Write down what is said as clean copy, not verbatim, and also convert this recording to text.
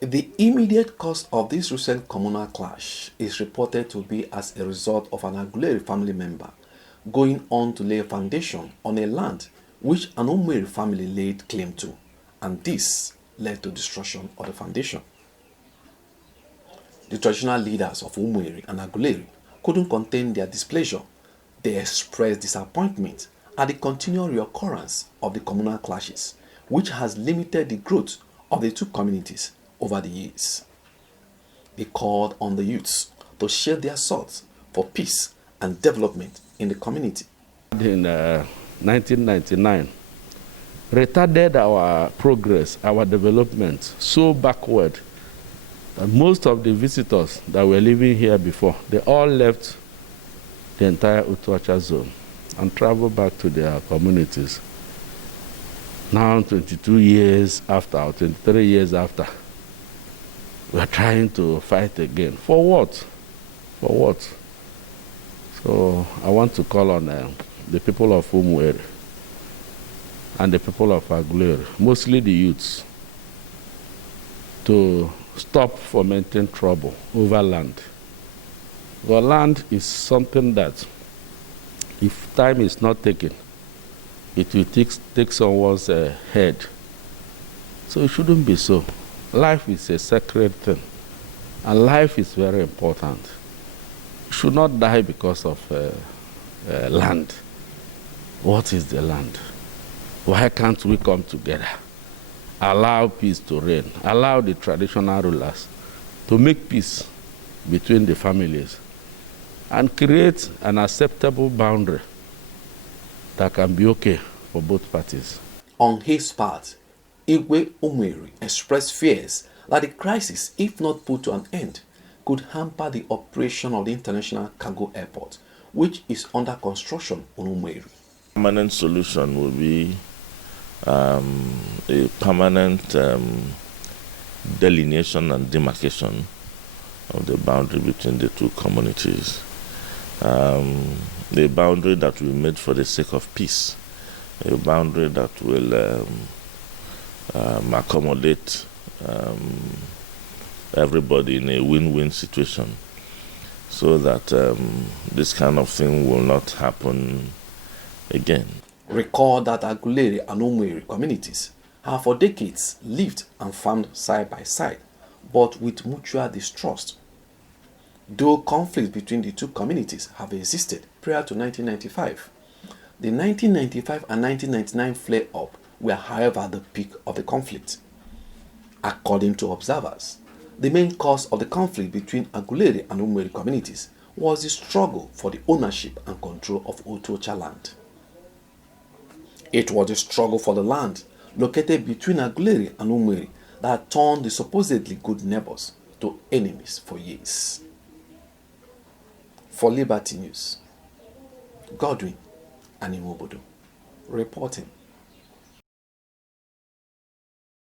The immediate cause of this recent communal clash is reported to be as a result of an Aguleri family member going on to lay a foundation on a land which an Umueri family laid claim to, and this led to destruction of the foundation. The traditional leaders of Umueri and Aguleri couldn't contain their displeasure. They expressed disappointment at the continual reoccurrence of the communal clashes, which has limited the growth of the two communities over the years. They called on the youths to share their thoughts for peace and development in the community. In 1999, retarded our progress, our development so backward that most of the visitors that were living here before, they all left the entire Utuacha zone and traveled back to their communities. Now, 22 years after, or 23 years after, we are trying to fight again. For what? For what? So I want to call on the people of Umueri and the people of Aguleri, mostly the youths, to stop fomenting trouble over land. Well, land is something that, if time is not taken, it will take someone's head. So it shouldn't be so. Life is a sacred thing, and life is very important. You should not die because of land. What is the land? Why can't we come together? Allow peace to reign. Allow the traditional rulers to make peace between the families and create an acceptable boundary that can be okay for both parties. On his part, Aguleri and Umueri expressed fears that the crisis, if not put to an end, could hamper the operation of the international cargo airport, which is under construction on Umueri. A permanent solution will be a permanent delineation and demarcation of the boundary between the two communities. A boundary that will be made for the sake of peace, a boundary that will accommodate everybody in a win-win situation, so that this kind of thing will not happen again. Recall that Aguleri and Umueri communities have for decades lived and farmed side by side, but with mutual distrust. Though conflicts between the two communities have existed prior to 1995, the 1995 and 1999 flare-up were, however, at the peak of the conflict. According to observers, the main cause of the conflict between Aguleri and Umueri communities was the struggle for the ownership and control of Utuacha land. It was the struggle for the land located between Aguleri and Umueri that turned the supposedly good neighbors to enemies for years. For Liberty News, Godwin Animobodo reporting.